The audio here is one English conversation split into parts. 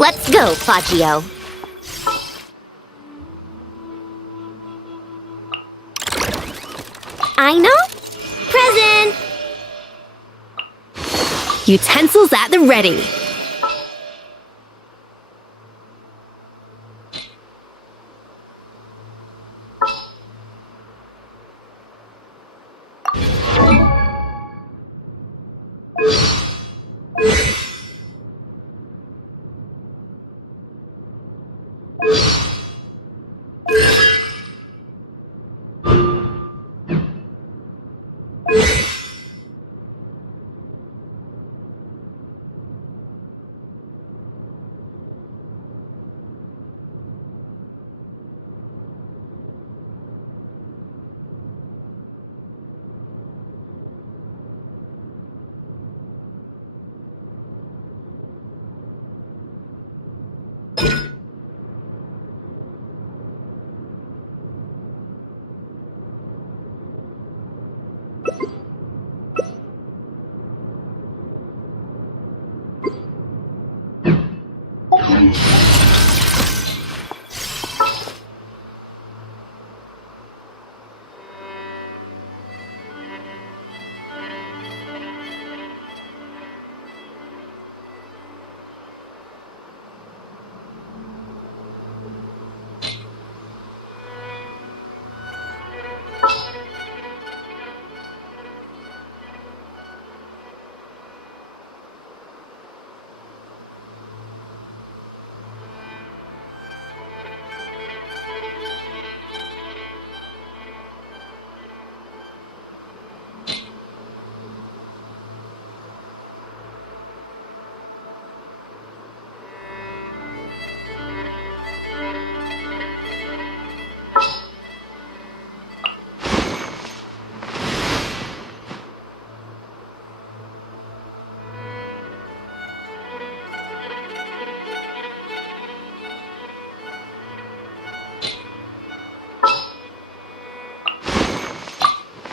Let's go, Faccio. I know. Present! Utensils at the ready.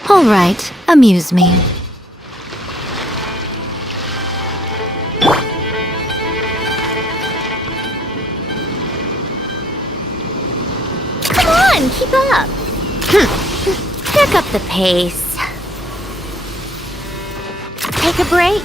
All right, amuse me. Come on, keep up. Pick up the pace. Take a break.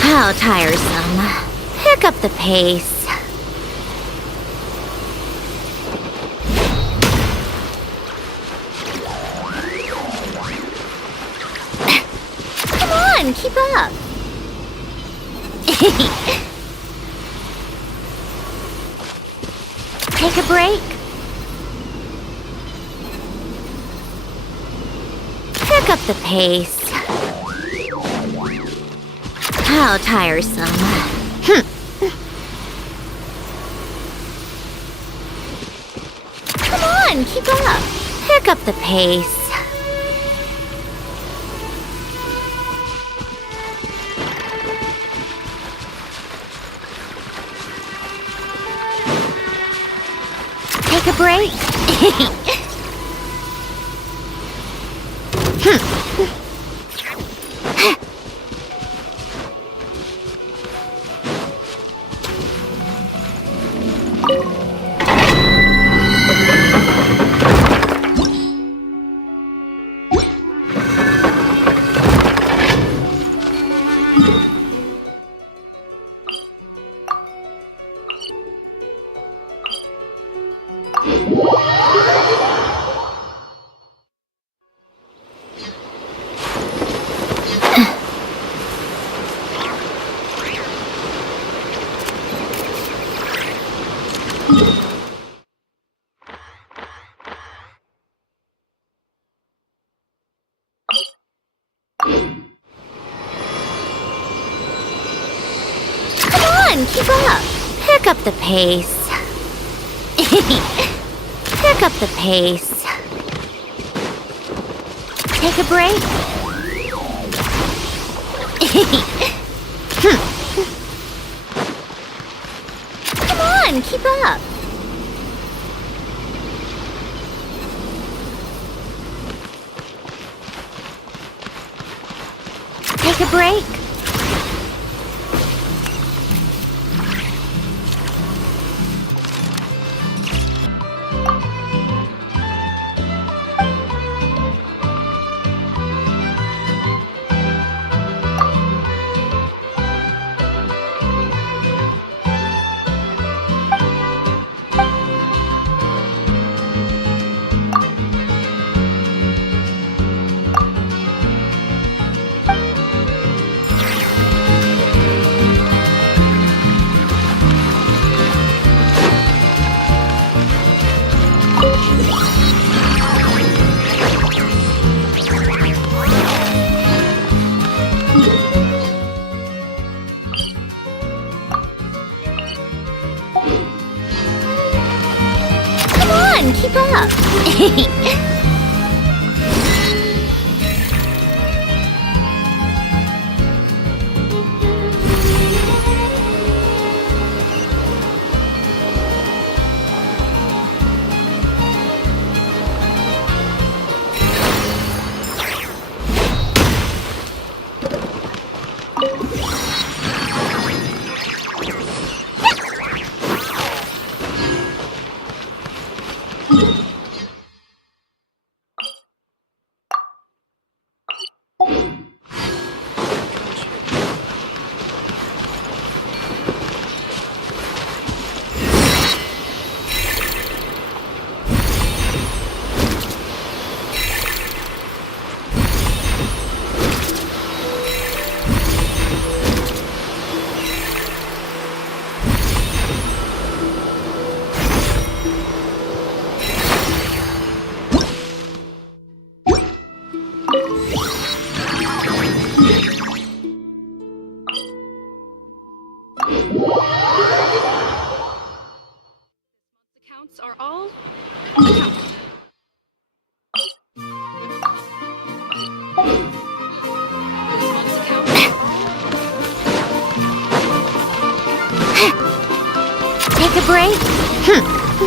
How tiresome. Pick up the pace. Come on, keep up. Take a break. Pick up the pace. How tiresome. Come on, keep up. Pick up the pace. Take a break. Come on, keep up. Pick up the pace. Pick up the pace. Take a break. Come on, keep up. Take a break. Come on, keep up. are all Take a break?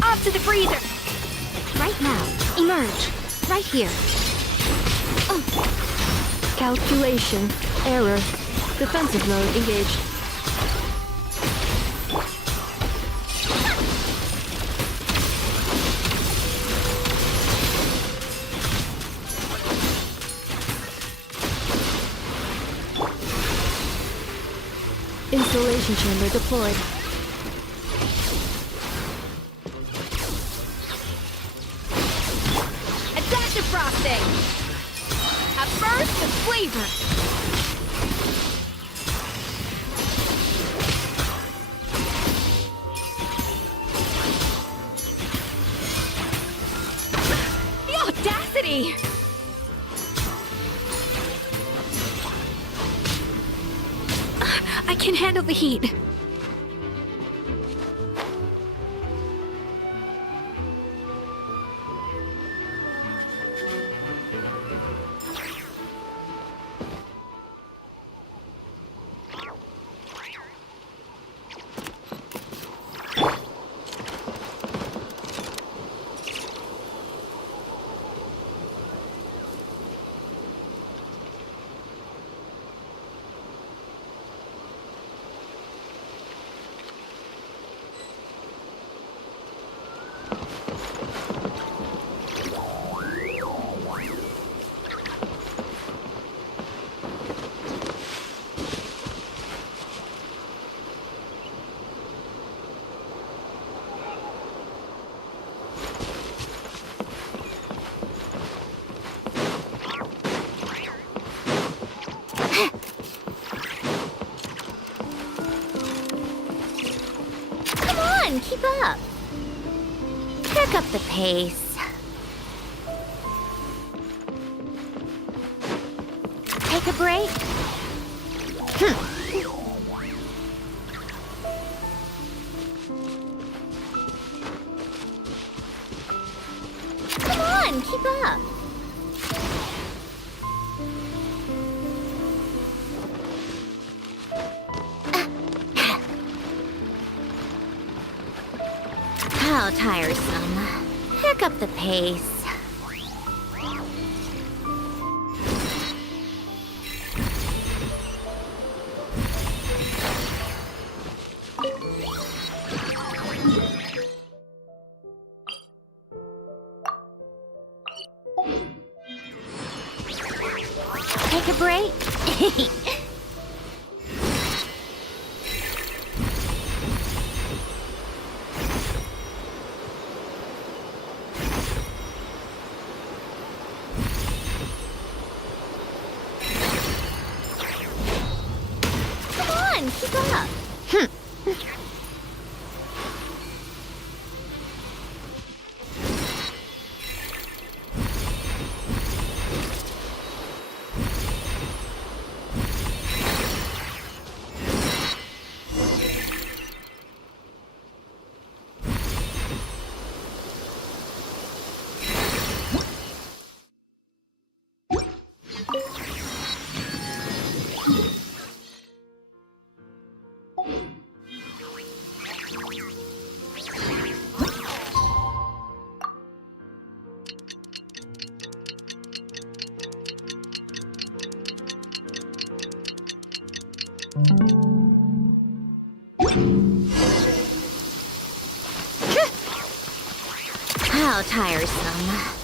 Off to the freezer! Right now. Emerge. Right here. Calculation. Error. Defensive mode engaged. Installation chamber deployed. A dash of frosting! A burst of flavor! The audacity! I can handle the heat. Come on, keep up. Pick up the pace. Take a break. Come on, keep up. How tiresome. Pick up the pace. Take a break. Come on, keep up. How tiresome.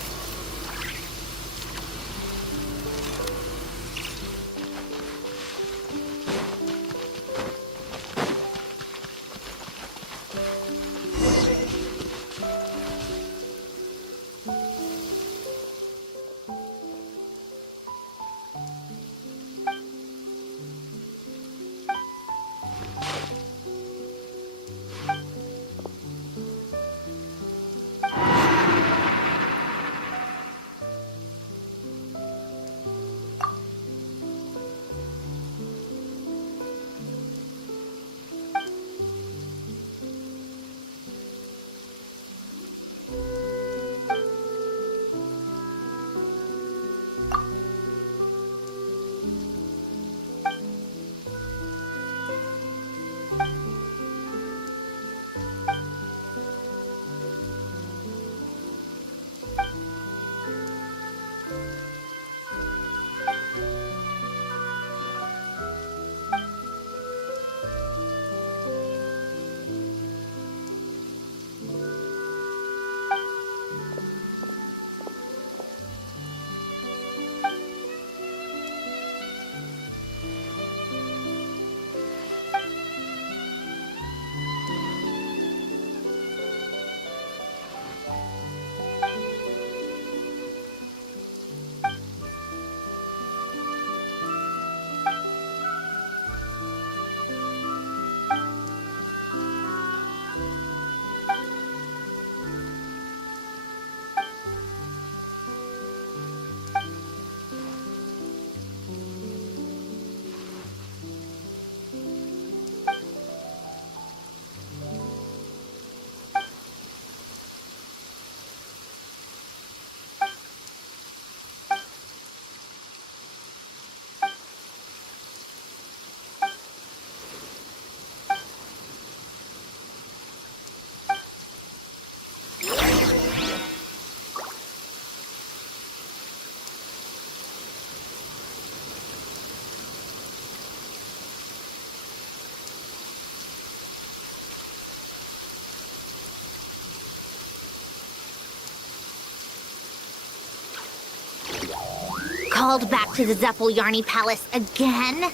Called back to the Zephyl Palace again?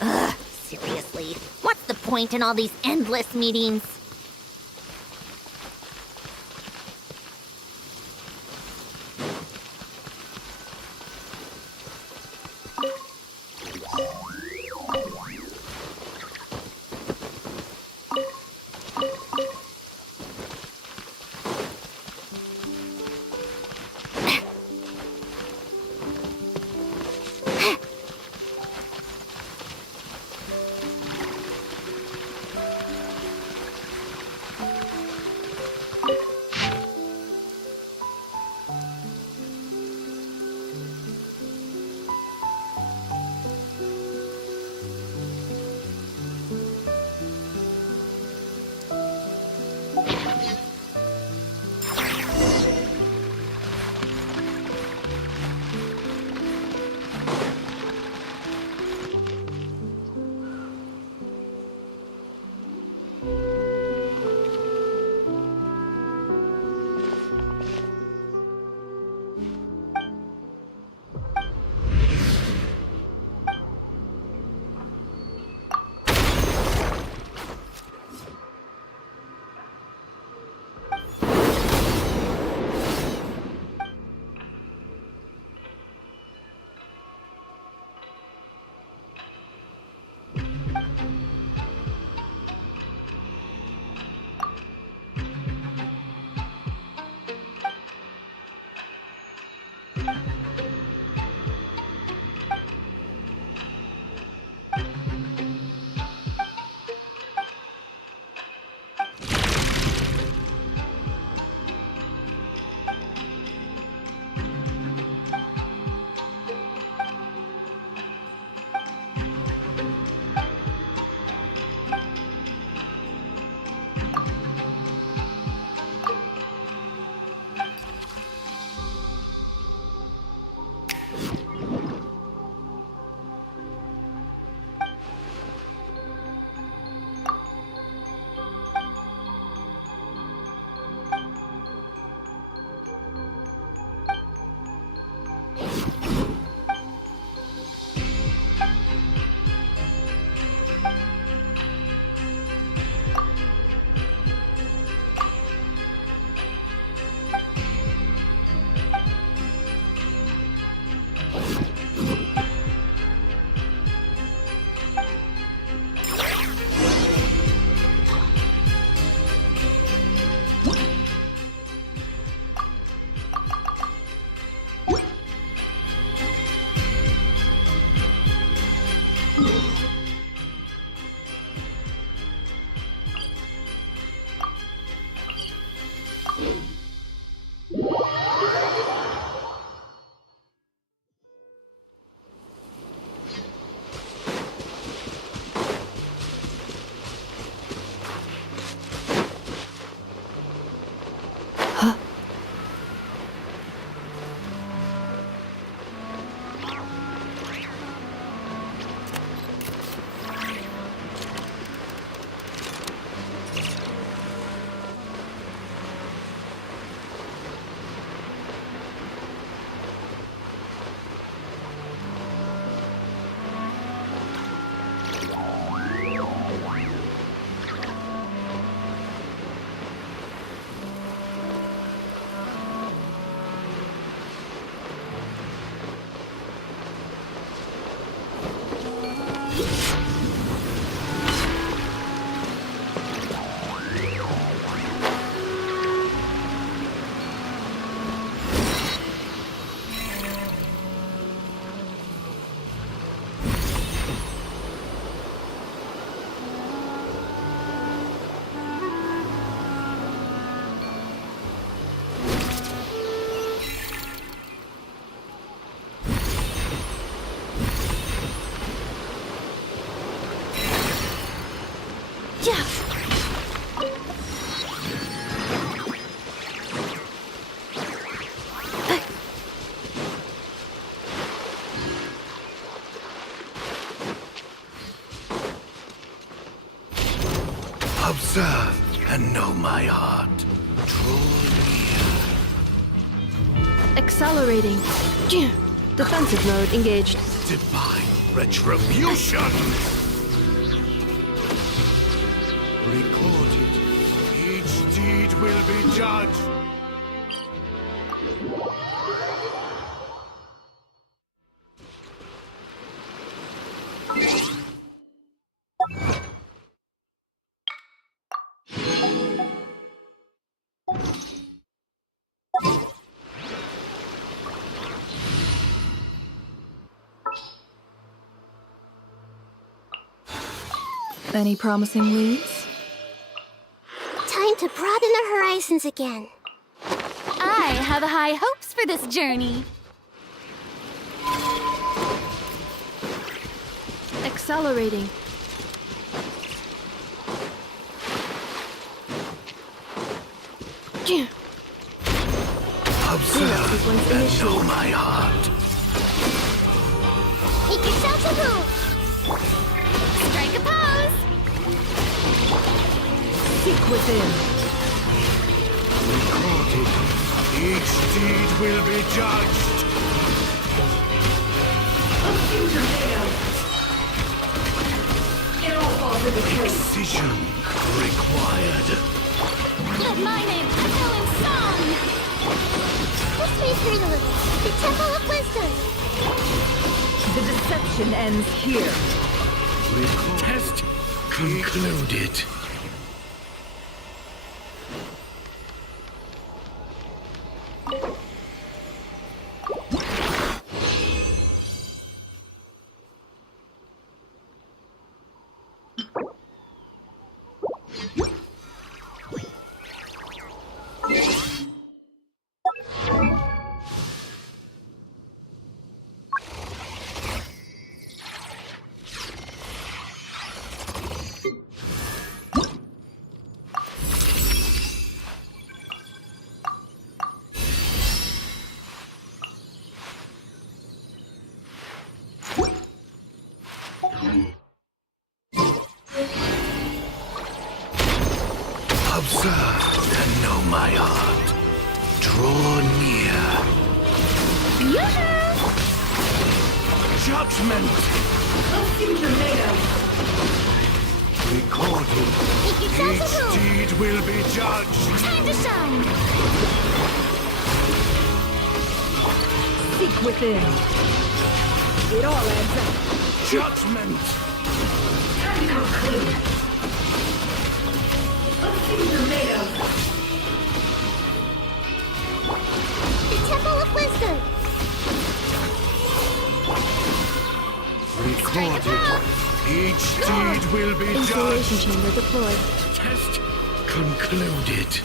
Ugh, seriously. What's the point in all these endless meetings? Observe and know my heart. Draw near. Accelerating. Defensive mode engaged. Divine retribution! Recorded. Each deed will be judged. Any promising leads? Time to broaden the horizons again. I have high hopes for this journey. Accelerating. Observe and know my heart. Make yourself a move. Strike a pose. Seek within. Recorded. Each deed will be judged. Precision required. Let my name echo in song. Let's face it a little. The Temple of Wisdom. The deception ends here. Test concluded. Observe and know my art. Draw near. Judgment! Recorded. Each deed will be judged. Time to shine! Seek within. It all adds up. Judgment! The Temple of Wisdom! Recorded. Each deed will be Installation judged. chamber deployed. Test concluded.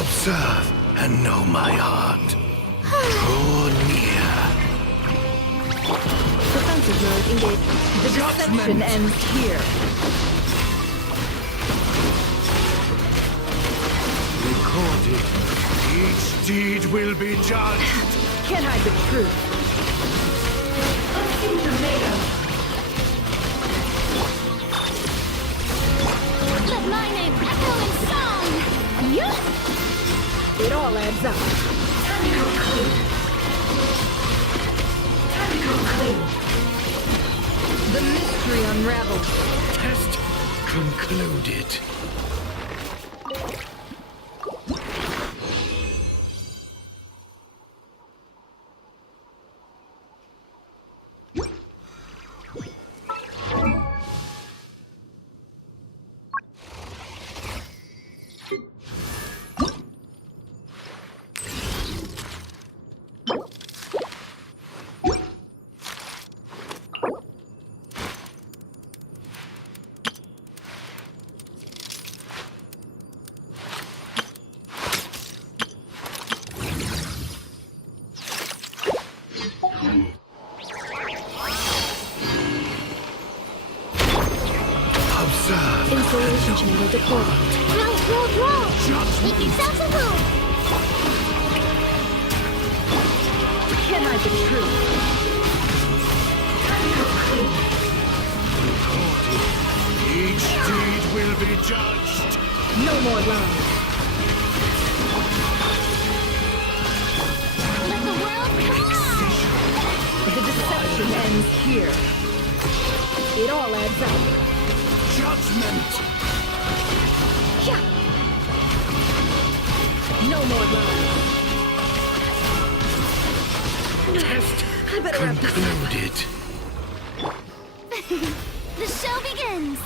Observe and know my art. Draw near. Defensive mode engaged. The deception ends here. Recorded. Each deed will be judged. Can't hide the truth. Let my name echo in song! It all adds up. The mystery unravels. Test concluded. Observe. Installation chamber deployed. Roll! Make yourselves a move! Can't hide the truth. Recorded. Each deed will be judged. No more lies. Let the world come! The deception ends here. It all adds up. Judgment! Yeah! No more lies. Test I better wrap this up. concluded. The show begins!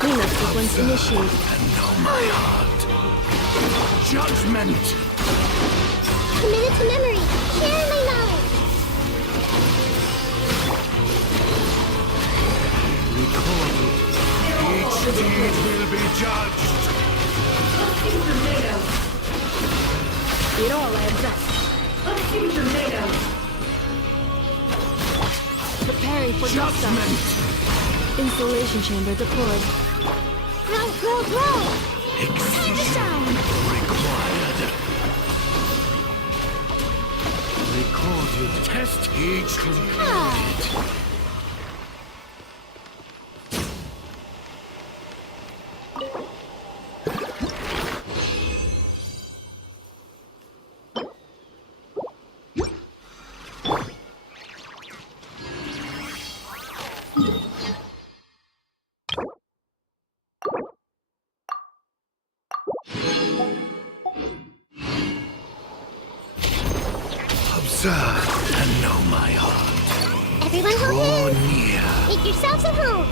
Cleanup sequence initiated. And know my art. Judgment! Committed to memory. Share my knowledge. Recorded. Each deed will be judged. It all adds up. Preparing for dust up. Judgment! Installation chamber deployed. Grow! Time to Excision shine! required. Recorded. Test each concluded. Observe and know my heart. Everyone hold Draw hands! near. Make yourselves at home!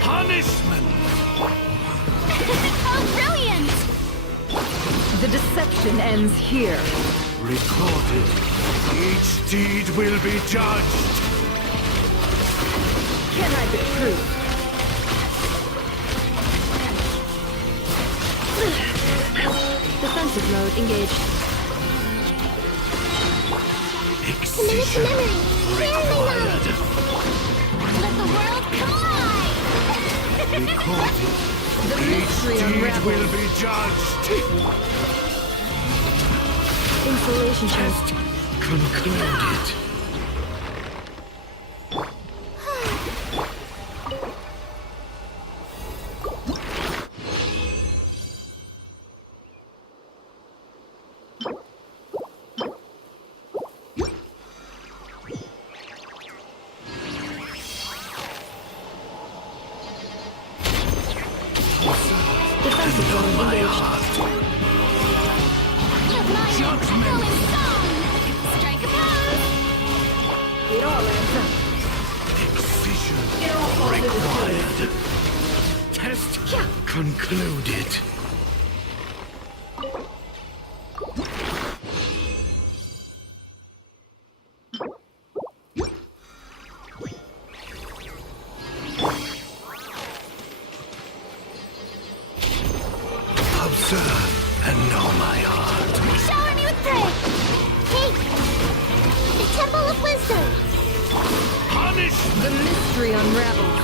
Punishment! Oh, brilliant! The deception ends here. Recorded. Each deed will be judged. Can't hide the truth. Defensive mode engaged. Excision required. Let the world collide! Recorded. The Each mystery deed unravels. will be judged. Installation chamber. Test concluded. Defensive Know mode my engaged. heart. Judgment! Strike a pose! It all adds up. Excision required. Test concluded. Observe and know my heart. Shower me with praise! Hey! The Temple of Wisdom! Punish The mystery unravels.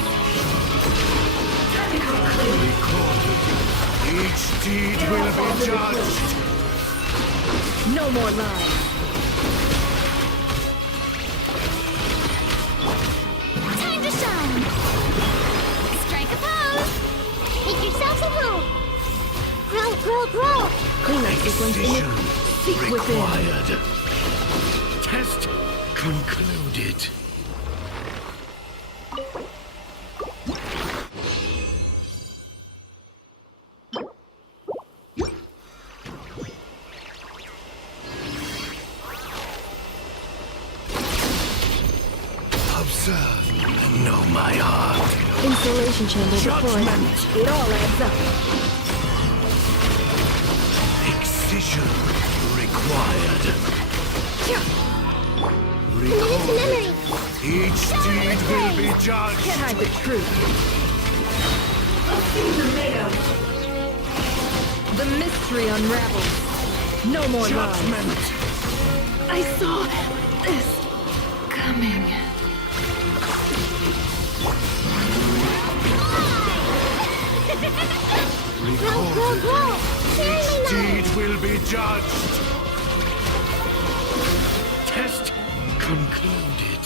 recorded. Each deed will be judged. No more lies. Time to shine! Strike a pose! Make yourselves at home! Grow, grow, grow! Cleanup sequence Excision Seek within. required. Test concluded. Observe and know my heart. Installation chamber deployed. Judgment. It all adds up. Excision required. Committed to memory! Each deed will be judged. Can't hide the truth. The mystery unravels. No more lies. Judgment. I saw this coming. Grow, grow, Recorded. grow! Sharing my Each knowledge! deed will be judged. Test concluded.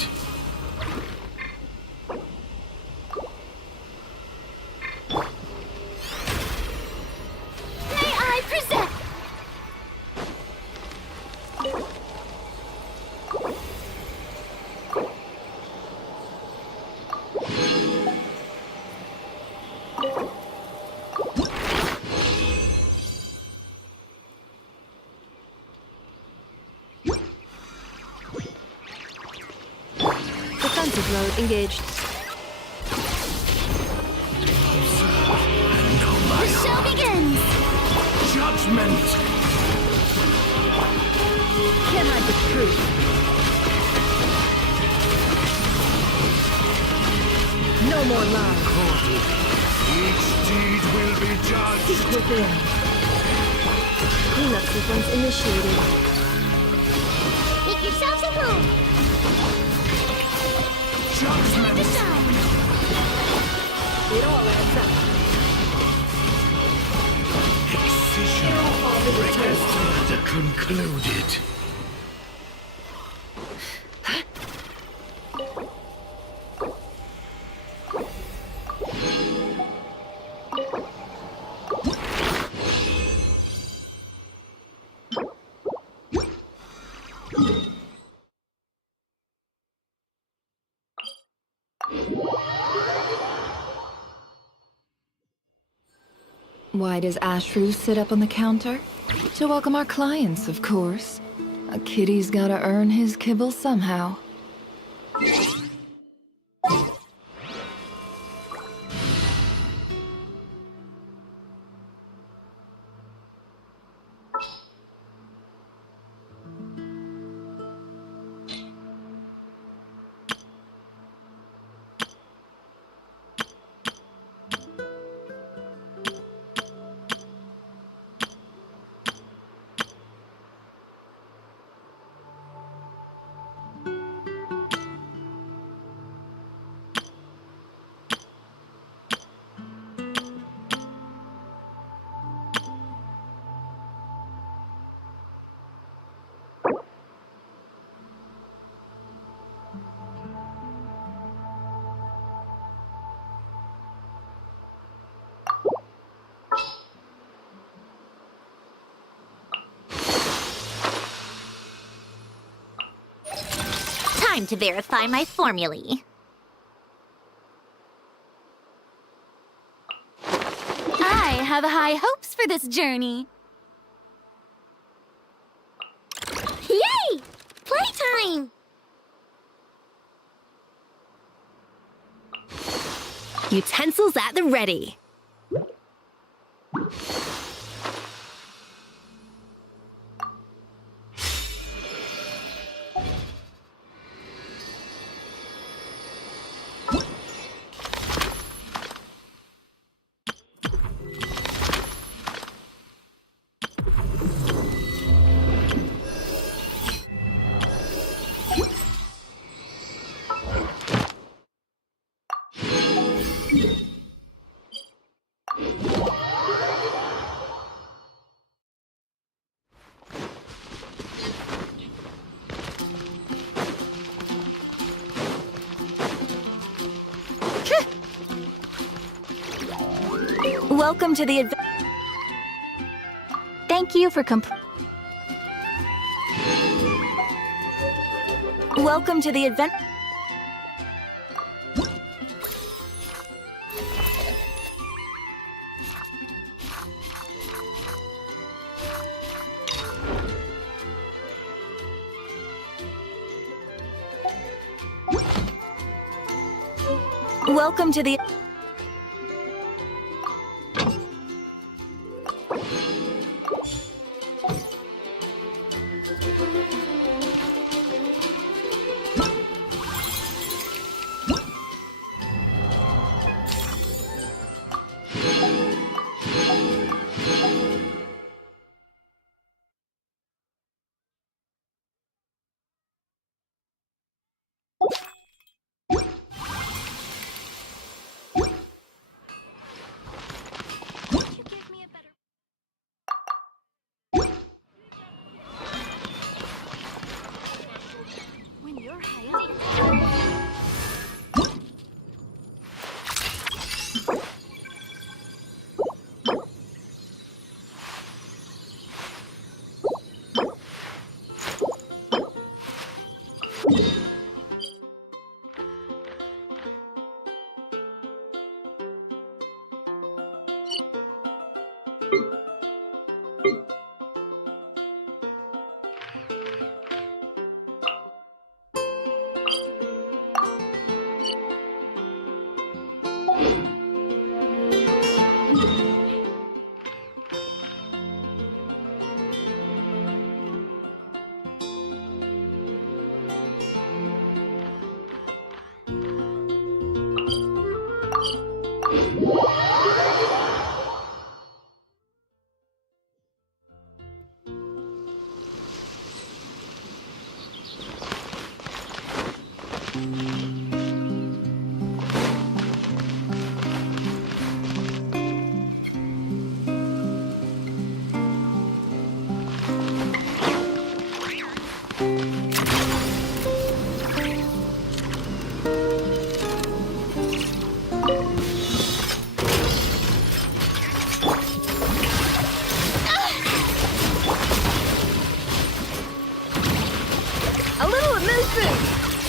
May I present? Defensive mode engaged. And know my The show begins! judgment. Can't hide the truth. No more lies. Recorded. Each deed will be judged. Seek within. Cleanup sequence initiated. Make yourselves at home! Time to Judgment. shine! It all adds up. Excision required. Concluded. Why does Ashru sit up on the counter? To welcome our clients, of course. A kitty's gotta earn his kibble somehow. Time to verify my formulae. I have high hopes for this journey. Yay! Playtime! Utensils at the ready. Welcome to the Thank you for Welcome to the event. Welcome to the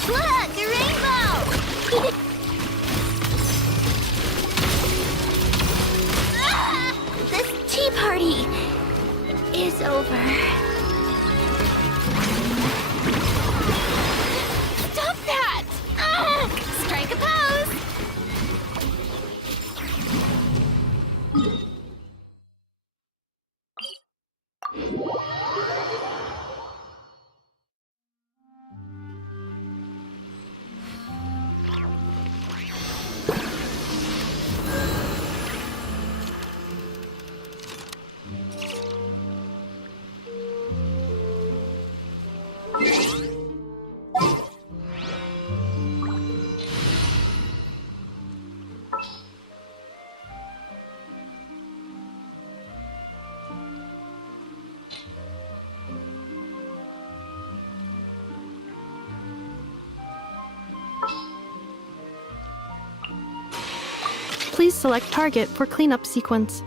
Look, a rainbow! This tea party is over. Stop that! Strike a pose! Please select target for cleanup sequence.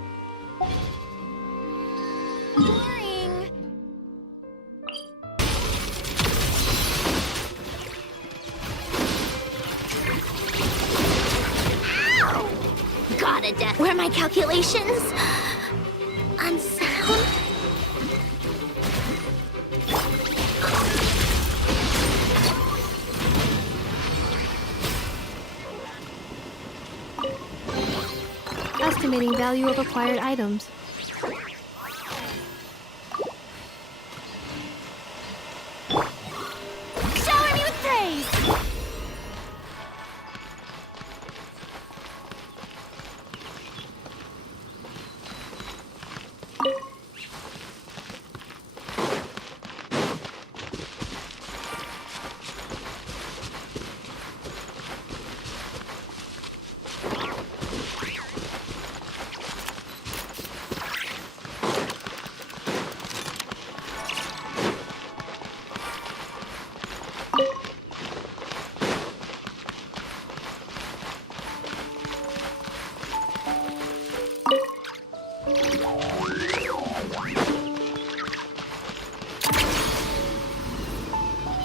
Boring. to death. Were my calculations unsound? Estimating value of acquired items. Shower me with praise!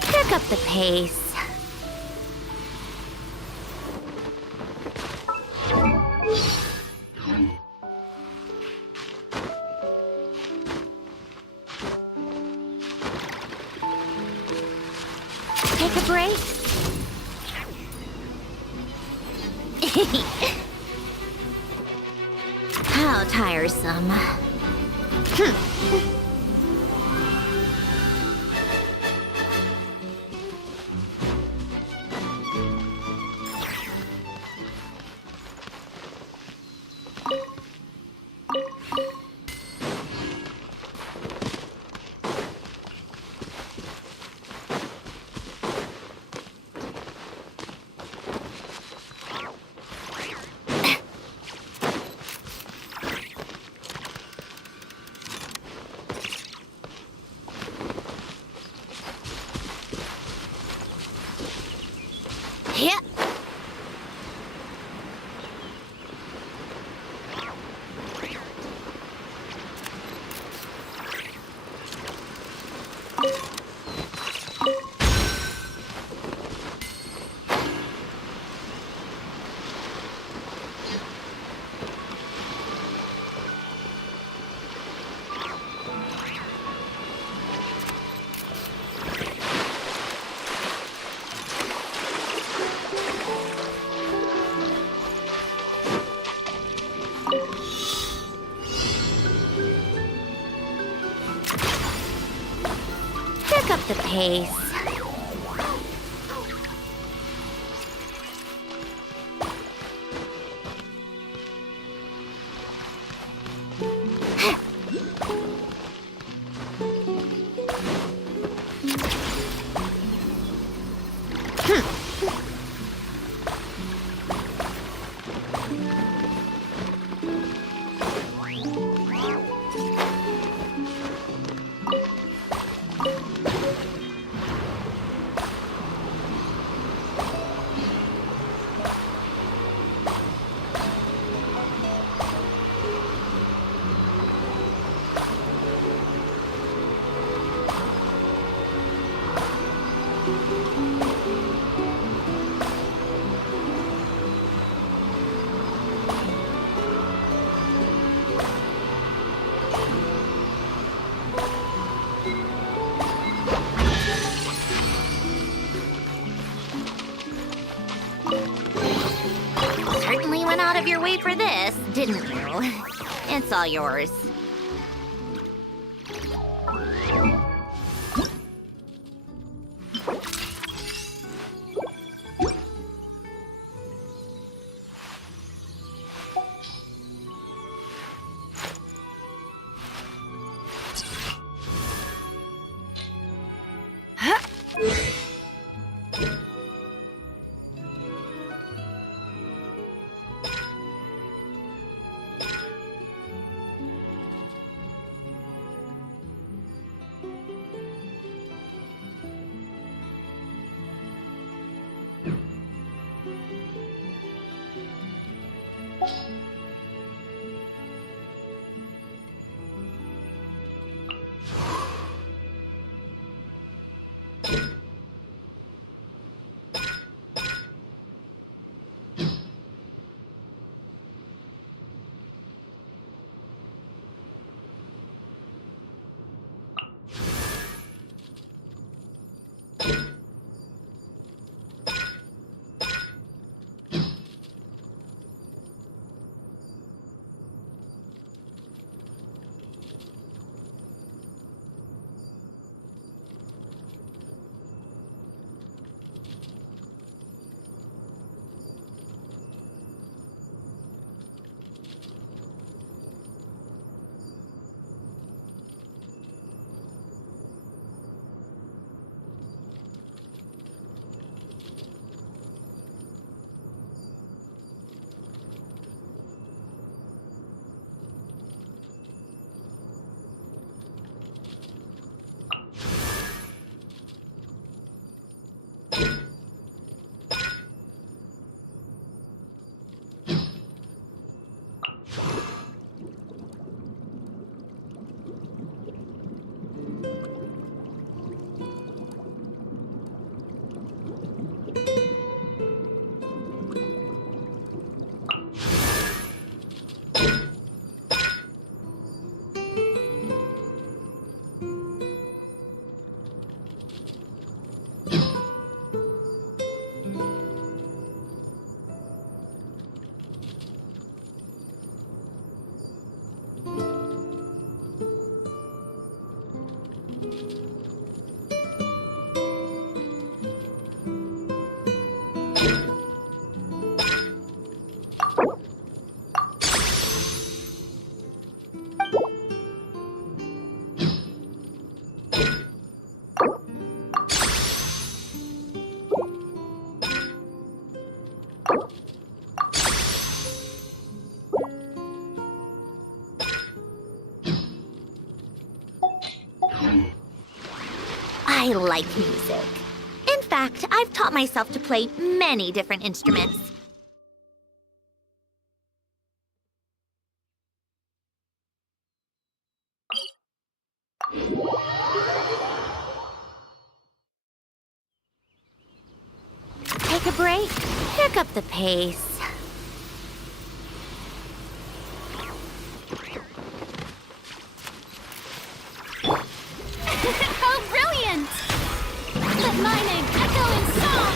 Pick up the pace. Take a break. How tiresome. Yeah. Pick up the pace. Certainly went out of your way for this, didn't you? It's all yours. I like music. In fact, I've taught myself to play many different instruments. Take a break, pick up the pace. How brilliant! Let my name echo in song!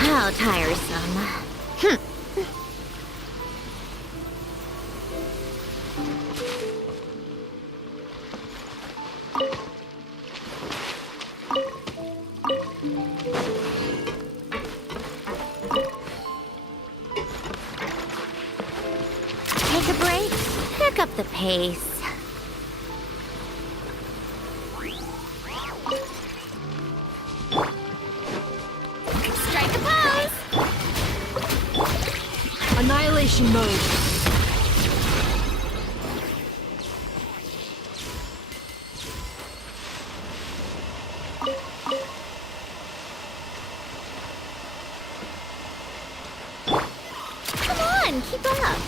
How tiresome. Take a break, pick up the pace. Strike a pose! Annihilation mode. Come on, keep up.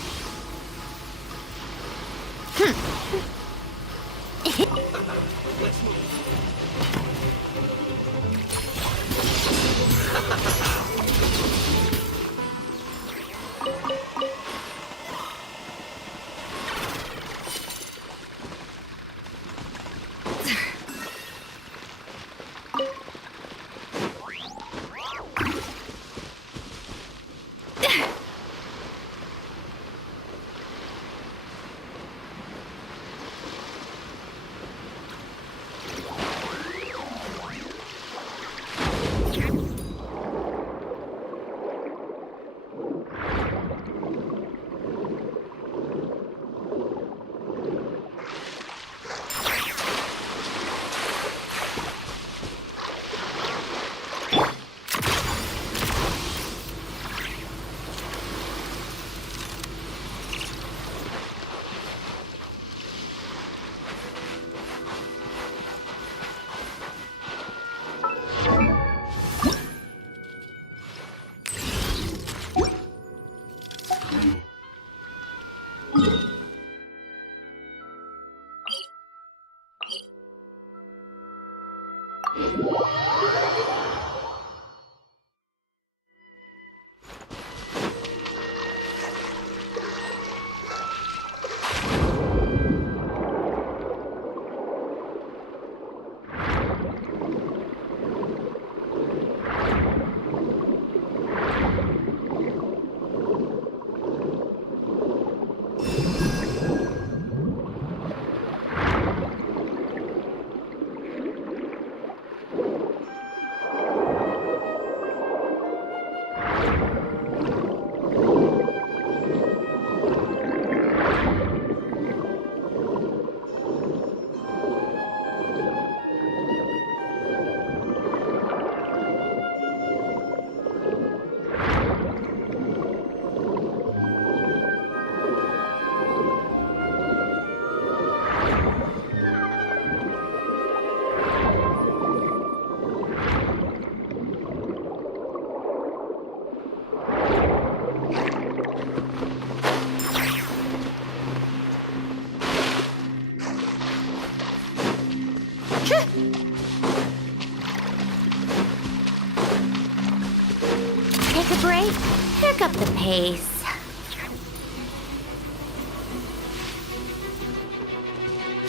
Take a break. Pick up the pace.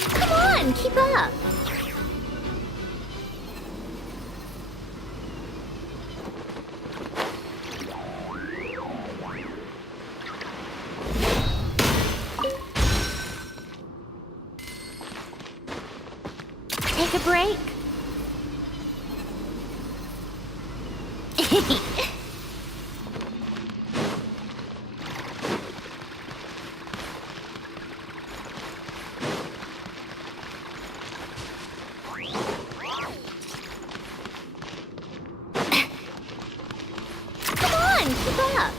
Come on, keep up. Take a break. Come on, keep up.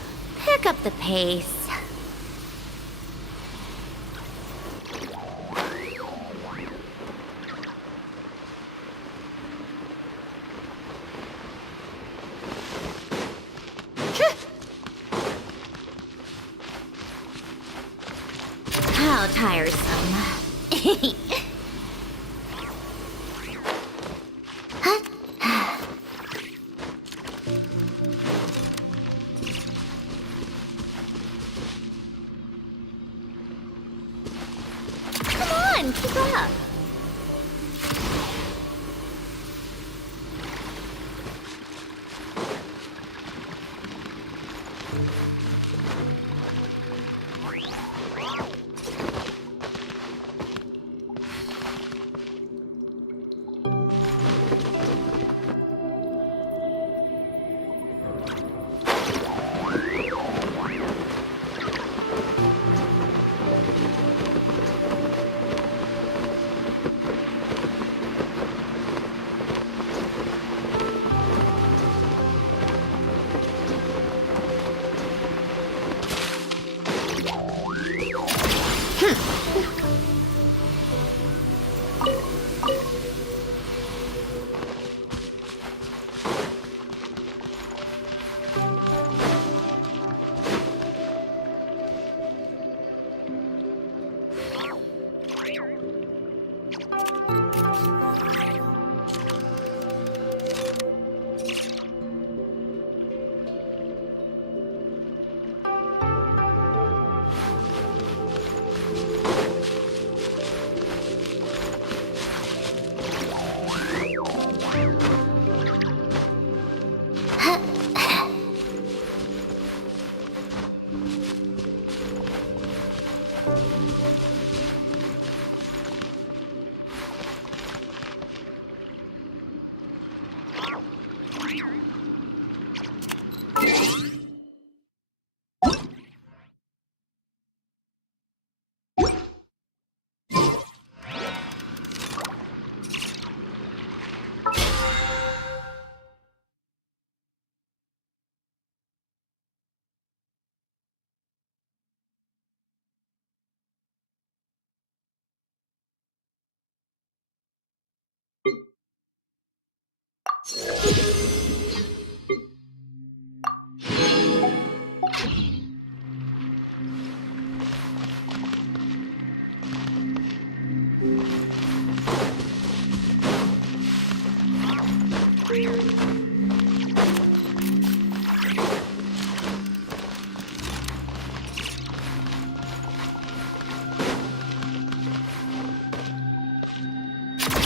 Pick up the pace. How tiresome. Come on, keep up.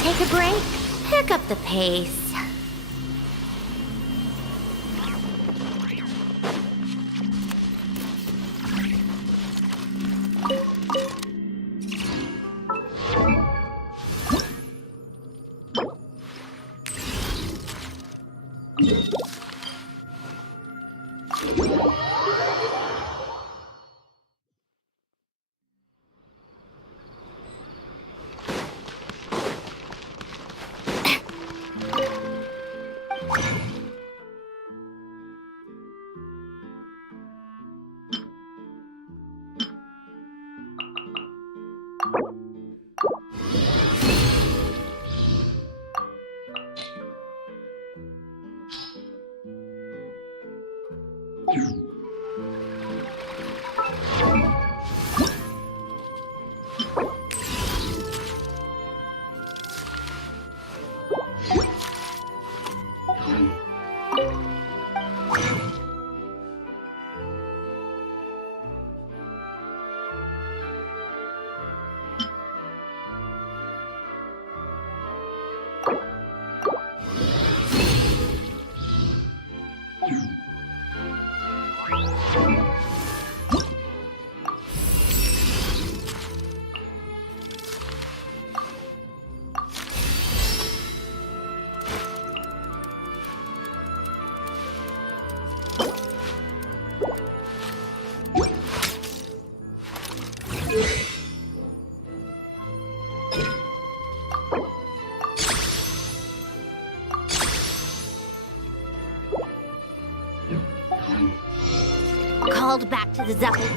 Take a break. Pick up the pace. called back to the Zeppelin.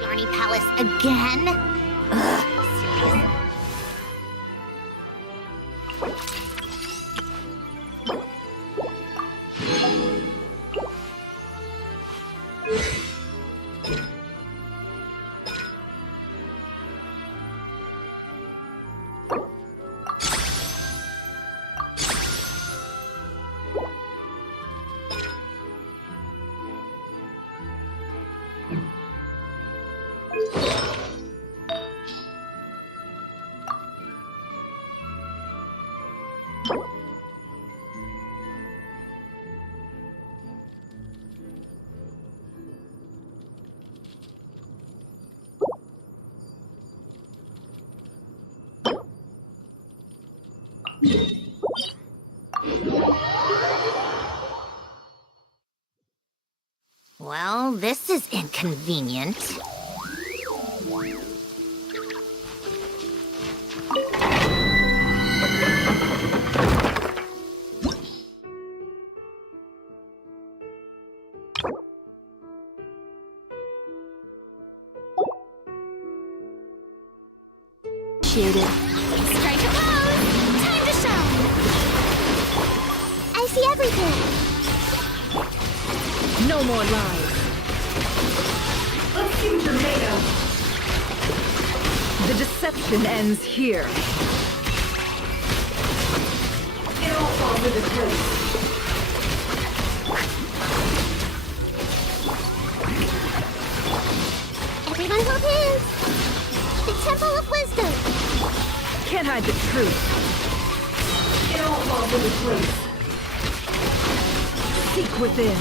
Yarny Palace again? Ugh, serious. Well, this is inconvenient. Shielded. Strike a pose! Time to shine! I see everything! No more lies. Let's see what you're made of. The deception ends here. It all falls into place. Everyone hold hands! The Temple of Wisdom! Can't hide the truth. It all falls into place. Seek within.